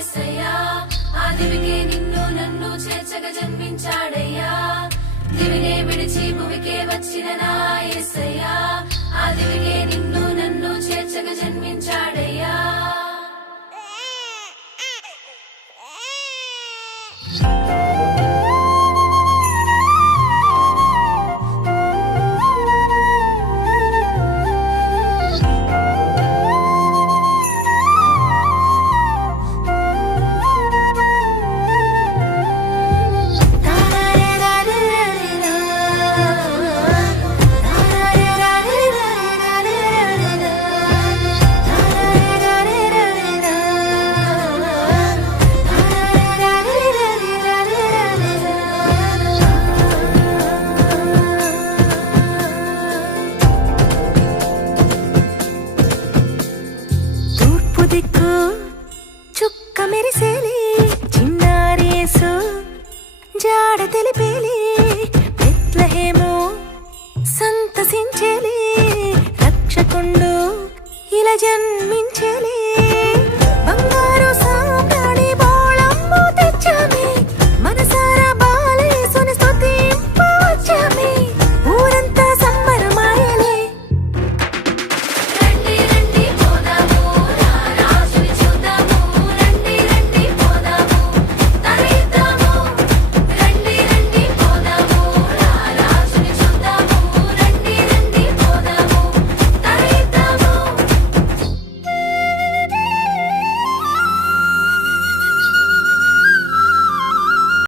యేసయ్యా ఆ దివికే నిన్ను నన్ను చేర్చగా జన్మించాడయ్యా దివినే విడిచి భువికే వచ్చిన నా యేసయ్యా ఆ దివికే నిన్ను నన్ను చేర్చగా జన్మించాడయ్యా చుక్క మెరిసేలే చిన్నారి యేసు జాడ తెలిపేలే బెత్లెహేము సంతసించేలే రక్షకుండు ఇలా జన్మించేలే